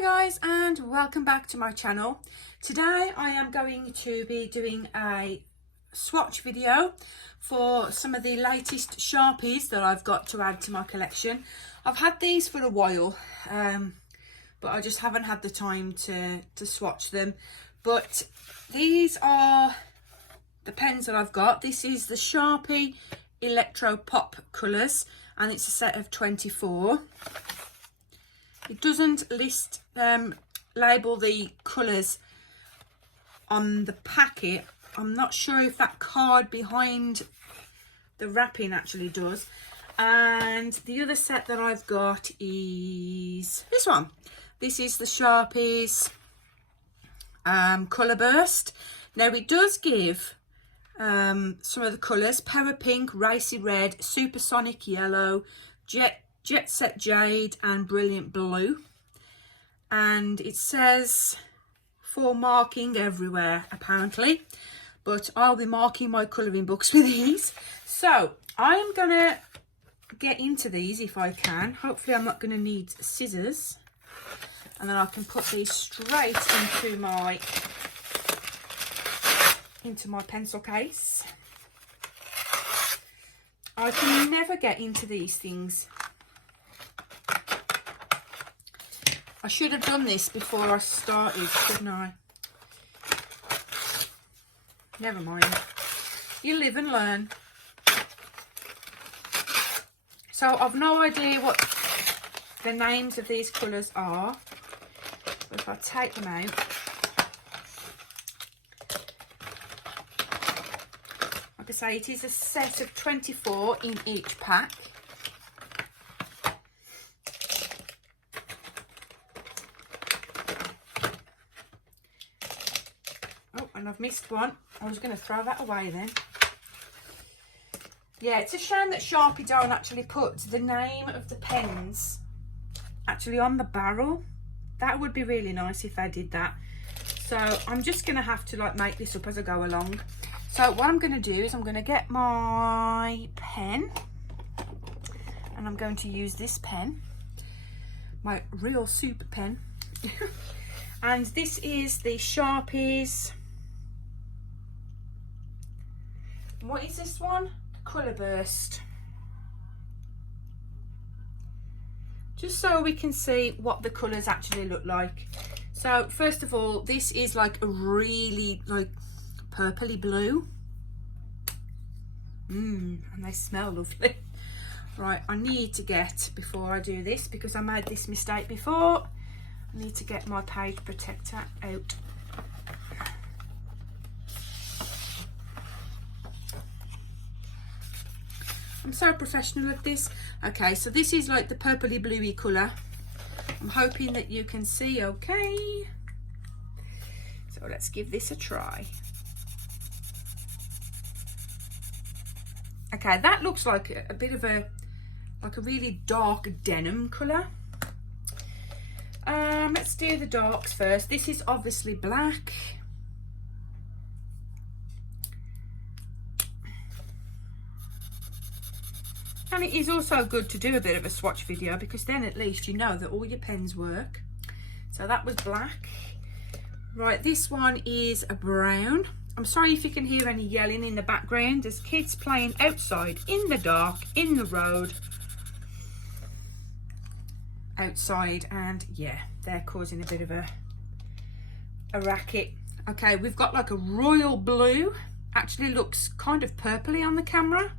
Hi guys, and welcome back to my channel. Today I am going to be doing a swatch video for some of the latest Sharpies that I've got to add to my collection. I've had these for a while, but I just haven't had the time to swatch them. But these are the pens that I've got. This is the Sharpie Electro Pop colours, and it's a set of 24. It doesn't list, label the colours on the packet. I'm not sure if that card behind the wrapping actually does. And the other set that I've got is this one. This is the Sharpies Colour Burst. Now it does give some of the colours: Power Pink, Racy Red, Supersonic Yellow, Jet Set Jade and Brilliant Blue. And it says for marking everywhere apparently, but I'll be marking my colouring books with these. So I'm gonna get into these if I can. Hopefully I'm not gonna need scissors, and then I can put these straight into my pencil case. I can never get into these things. I should have done this before I started, shouldn't I? Never mind. You live and learn. So I've no idea what the names of these colours are. But if I take them out, like I say, it is a set of 24 in each pack. And I've missed one. I was going to throw that away then. Yeah, it's a shame that Sharpie don't actually put the name of the pens actually on the barrel. That would be really nice if they did that. So I'm just going to have to like make this up as I go along. So what I'm going to do is I'm going to get my pen, and I'm going to use this pen, my real super pen. And this is the Sharpies. What is this one? Colour Burst. Just so we can see what the colours actually look like. So first of all, this is like a really like purpley blue. And they smell lovely. Right, I need to get, before I do this, because I made this mistake before, I need to get my page protector out. I'm so professional at this. Okay, so this is like the purpley bluey colour. I'm hoping that you can see okay. So let's give this a try. Okay, that looks like a bit of a really dark denim colour. Let's do the darks first. This is obviously black. And it is also good to do a bit of a swatch video, because then at least you know that all your pens work. So that was black. Right, this one is a brown. I'm sorry if you can hear any yelling in the background. There's kids playing outside in the dark, in the road. Outside, and yeah, they're causing a bit of a racket. Okay, we've got like a royal blue. Actually looks kind of purpley on the camera.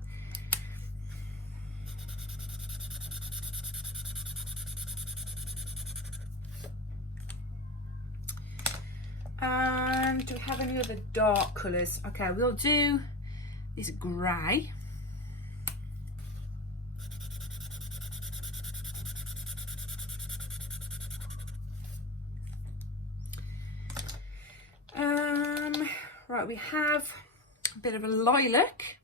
And do we have any other dark colours? Okay, we'll do this grey. Right, we have a bit of a lilac.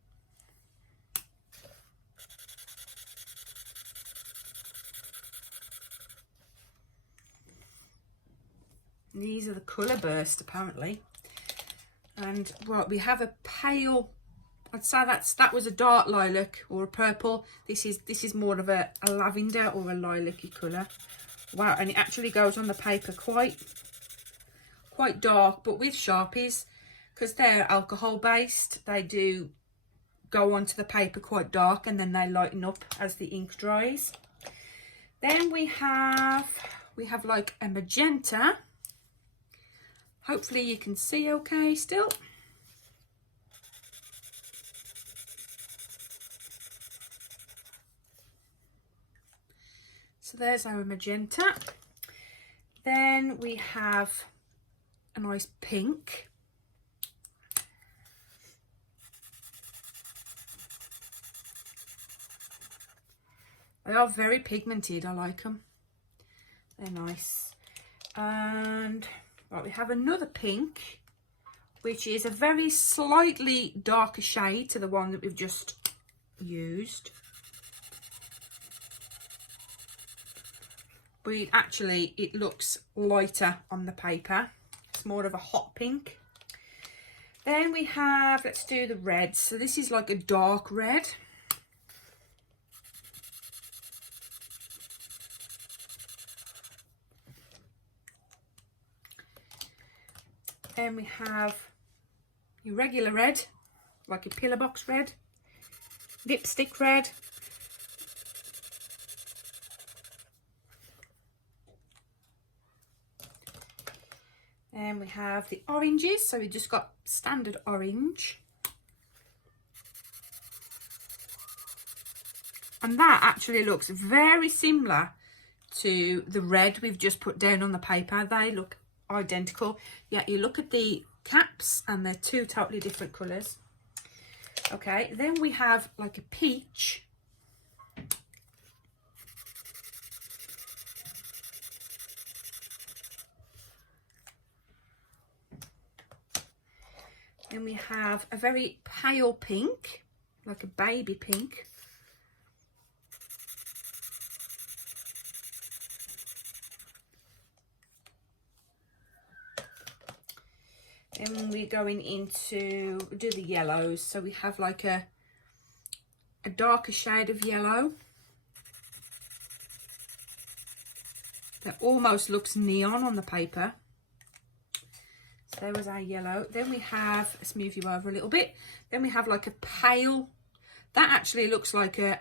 These are the Colour Burst apparently. And right, we have a pale, I'd say that was a dark lilac or a purple. This is more of a lavender or a lilac-y colour. Wow, and it actually goes on the paper quite dark, but with Sharpies, because they're alcohol based, they do go onto the paper quite dark and then they lighten up as the ink dries. Then we have like a magenta. Hopefully you can see okay still. So there's our magenta. Then we have a nice pink. They are very pigmented, I like them. They're nice. And right, we have another pink, which is a very slightly darker shade to the one that we've just used. But it looks lighter on the paper. It's more of a hot pink. Then we have, let's do the reds. So this is like a dark red. Then we have your regular red, like a pillar box red, lipstick red, and we have the oranges. So we just got standard orange, and that actually looks very similar to the red we've just put down on the paper. They look identical. Yeah, you look at the caps and they're two totally different colours. Okay, then we have like a peach. Then we have a very pale pink, like a baby pink. And we're going into do the yellows. So we have like a darker shade of yellow that almost looks neon on the paper. So there was our yellow. Then we have, let's move you over a little bit. Then we have like a pale, that actually looks like a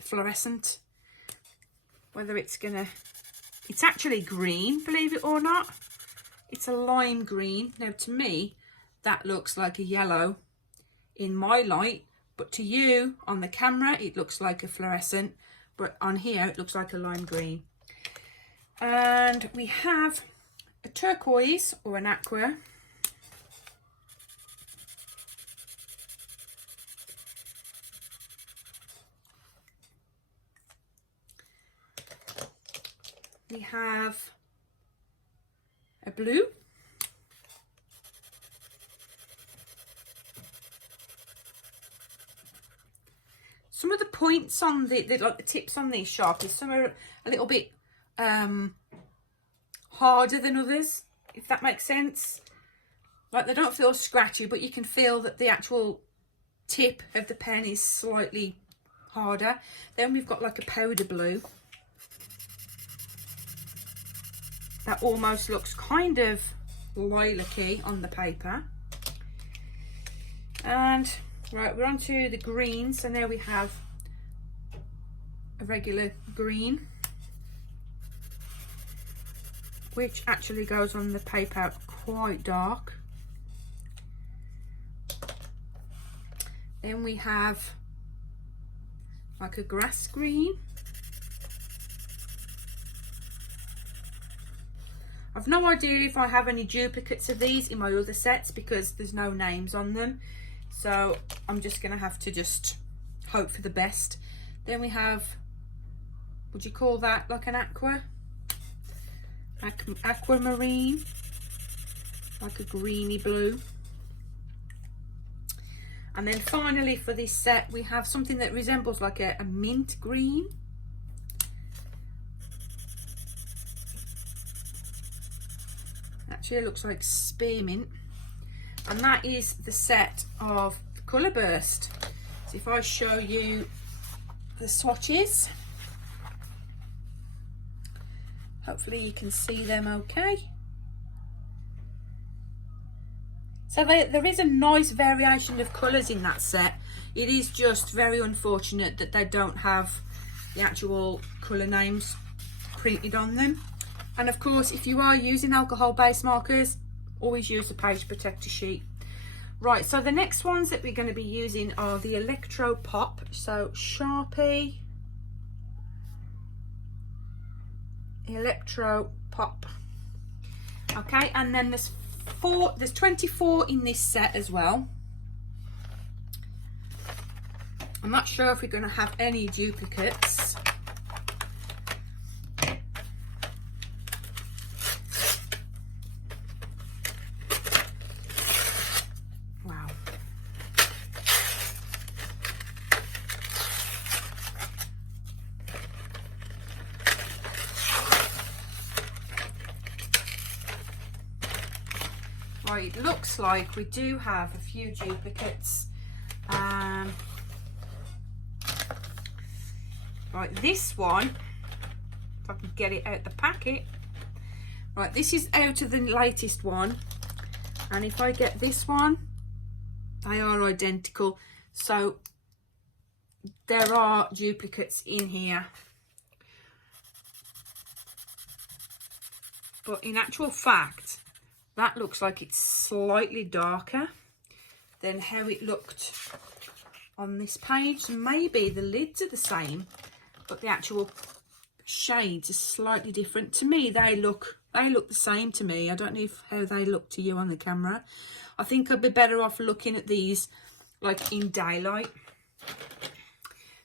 fluorescent. Whether it's actually green, believe it or not. It's a lime green. Now to me, that looks like a yellow in my light, but to you on the camera, it looks like a fluorescent, but on here, it looks like a lime green. And we have a turquoise or an aqua. We have a blue. Some of the points on the tips on these Sharpies, some are a little bit harder than others, if that makes sense. Like they don't feel scratchy, but you can feel that the actual tip of the pen is slightly harder. Then we've got like a powder blue. That almost looks kind of lilac-y on the paper. And right, we're on to the green. So now we have a regular green, which actually goes on the paper quite dark. Then we have like a grass green. I've no idea if I have any duplicates of these in my other sets because there's no names on them. So I'm just going to have to just hope for the best. Then we have, would you call that like an aqua? Aquamarine, like a greeny blue. And then finally for this set, we have something that resembles like a mint green. Actually, it looks like spearmint, and that is the set of Colour Burst. So if I show you the swatches, Hopefully you can see them okay. So there is a nice variation of colours in that set. It is just very unfortunate that they don't have the actual colour names printed on them. And of course, if you are using alcohol based markers, always use the page protector sheet. Right, so the next ones that we're going to be using are the Electro Pop. So Sharpie Electro Pop. Okay, and then there's 24 in this set as well. I'm not sure if we're going to have any duplicates. Wow. Right, it looks like we do have a few duplicates. Right, this one, if I can get it out the packet. Right, this is out of the latest one, and if I get this one, they are identical. So there are duplicates in here, but in actual fact, that looks like it's slightly darker than how it looked on this page. Maybe the lids are the same, but the actual shades are slightly different. To me, they look the same to me. I don't know how they look to you on the camera. I think I'd be better off looking at these like in daylight.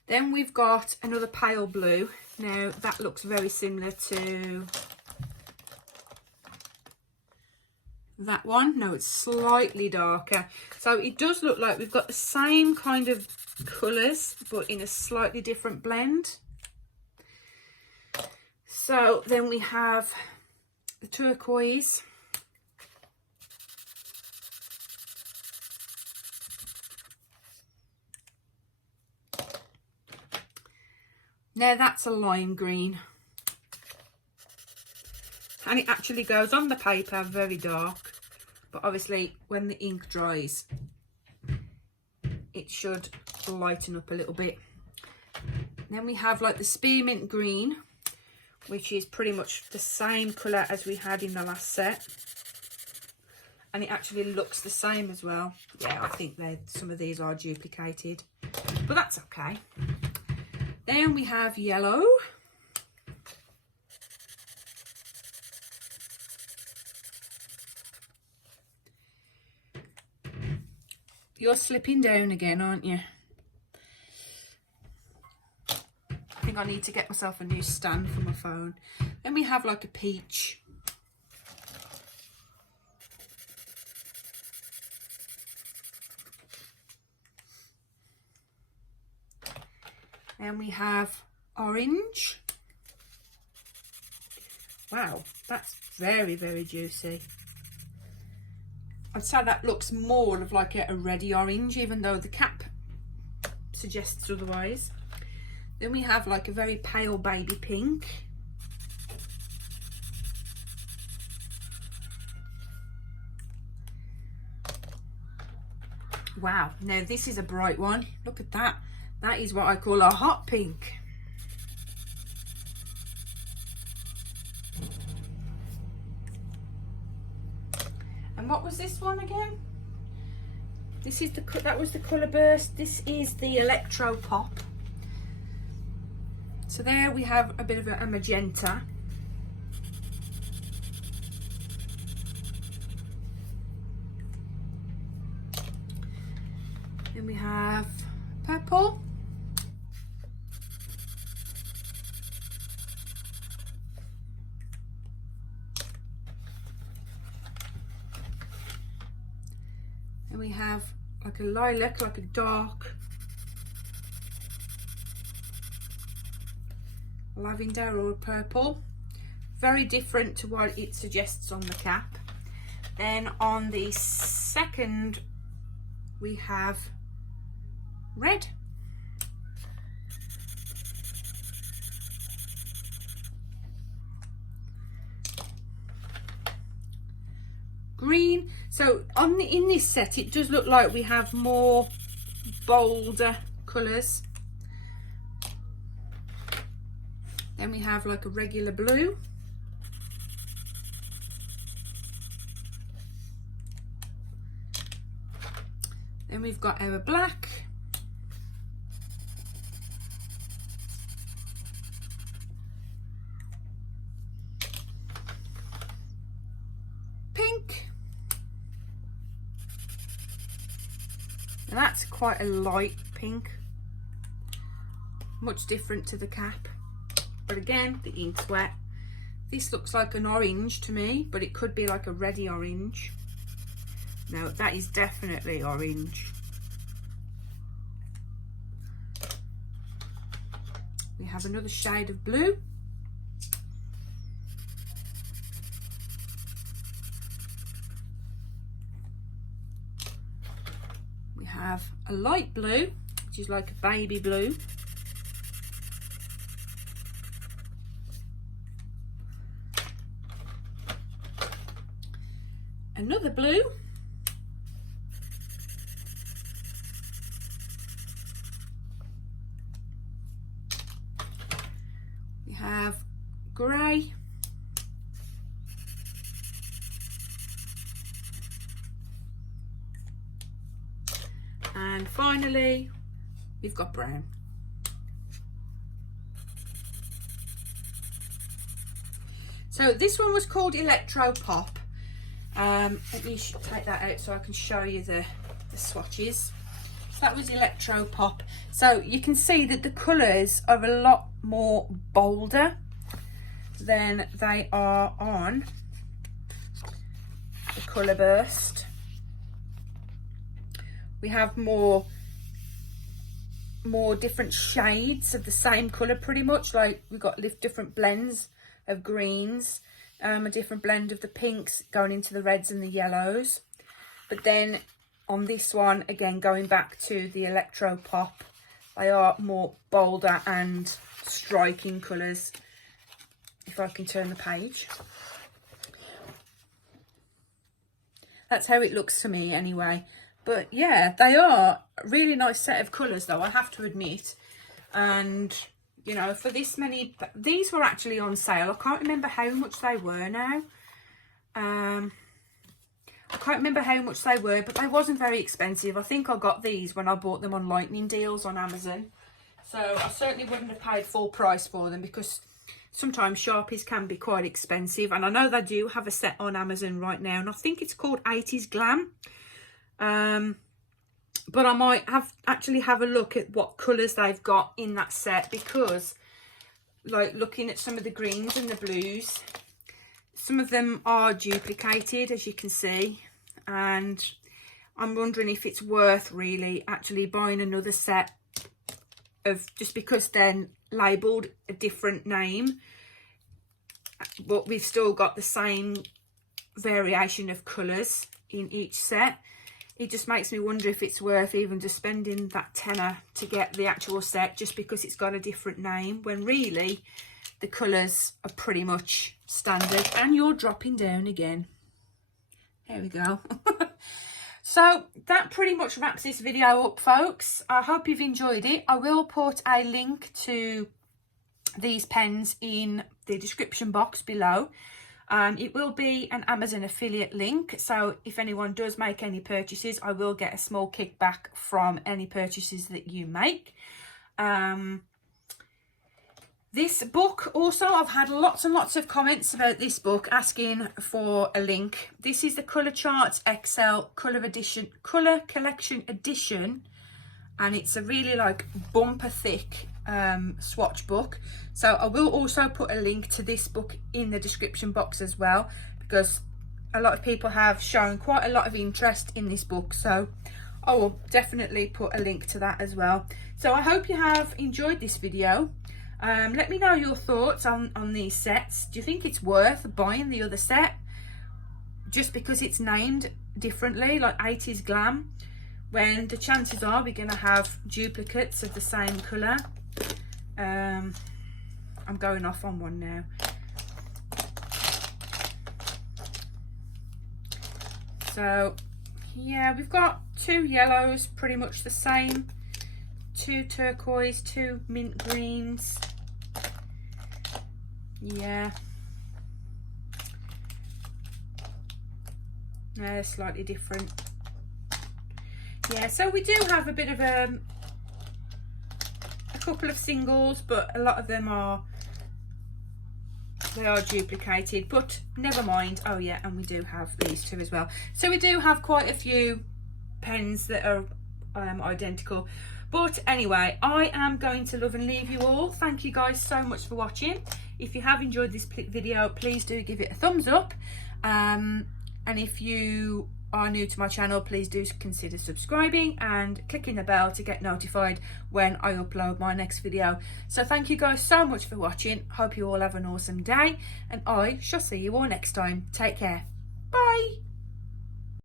Then we've got another pale blue. Now that looks very similar to that one. No, it's slightly darker. So it does look like we've got the same kind of colours, but in a slightly different blend. So then we have the turquoise. Now that's a lime green. And it actually goes on the paper very dark, but obviously when the ink dries, it should lighten up a little bit. Then we have like the spearmint green, which is pretty much the same colour as we had in the last set, and it actually looks the same as well. Yeah, I think some of these are duplicated, but that's okay. Then we have yellow. You're slipping down again, aren't you? I think I need to get myself a new stand for my phone. Then we have like a peach. Then we have orange. Wow, that's very, very juicy. I'd say that looks more of like a reddy orange, even though the cap suggests otherwise. Then we have like a very pale baby pink. Wow, now this is a bright one. Look at that. That is what I call a hot pink. And what was this one again? This is that was the colour burst. This is the Electro Pop. So there we have a bit of a magenta. Then we have purple. And we have like a lilac, like a dark lavender or purple. Very different to what it suggests on the cap. Then on the second we have red. green. So in this set it does look like we have more bolder colours. Then we have like a regular blue. Then we've got our black. Pink. Now that's quite a light pink. Much different to the cap. But again, the ink's wet. This looks like an orange to me, but it could be like a reddy orange. No, that is definitely orange. We have another shade of blue. We have a light blue, which is like a baby blue. Another blue. We have grey. And finally, we've got brown. So this one was called Electro Pop. Let me take that out so I can show you the swatches. So that was Electro Pop. So you can see that the colours are a lot more bolder than they are on the Colour Burst. We have more different shades of the same colour pretty much. Like we've got different blends of greens. A different blend of the pinks going into the reds and the yellows. But then on this one, again, going back to the Electro Pop, they are more bolder and striking colours. If I can turn the page. That's how it looks to me anyway. But yeah, they are a really nice set of colours though, I have to admit. And you know, for this many, these were actually on sale. I can't remember how much they were now. I can't remember how much they were, but they wasn't very expensive. I think I got these when I bought them on lightning deals on Amazon. So I certainly wouldn't have paid full price for them because sometimes Sharpies can be quite expensive. And I know they do have a set on Amazon right now. And I think it's called 80s Glam. But I might actually have a look at what colours they've got in that set, because like looking at some of the greens and the blues, some of them are duplicated, as you can see, and I'm wondering if it's worth really actually buying another set of, just because they're labelled a different name, but we've still got the same variation of colours in each set. It just makes me wonder if it's worth even just spending that tenner to get the actual set just because it's got a different name, when really the colours are pretty much standard. And you're dropping down again. There we go. So that pretty much wraps this video up, folks. I hope you've enjoyed it. I will put a link to these pens in the description box below. It will be an Amazon affiliate link, so if anyone does make any purchases, I will get a small kickback from any purchases that you make. This book also, I've had lots and lots of comments about this book asking for a link. This is the Colour Charts XL Colour Collection Edition, and it's a really like bumper thick swatch book. So I will also put a link to this book in the description box as well, because a lot of people have shown quite a lot of interest in this book, so I will definitely put a link to that as well. So I hope you have enjoyed this video. Let me know your thoughts on these sets. Do you think it's worth buying the other set just because it's named differently, like 80s Glam, when the chances are we're going to have duplicates of the same colour? I'm going off on one now. So yeah, we've got 2 yellows, pretty much the same, 2 turquoise, 2 mint greens. Yeah, they're slightly different. Yeah, so we do have a bit of a couple of singles, but a lot of them are duplicated, but never mind. Oh yeah, and we do have these 2 as well. So we do have quite a few pens that are identical. But anyway, I am going to love and leave you all. Thank you guys so much for watching. If you have enjoyed this video, please do give it a thumbs up. And if you are new to my channel, please do consider subscribing and clicking the bell to get notified when I upload my next video. So thank you guys so much for watching. Hope you all have an awesome day, and I shall see you all next time. Take care. Bye.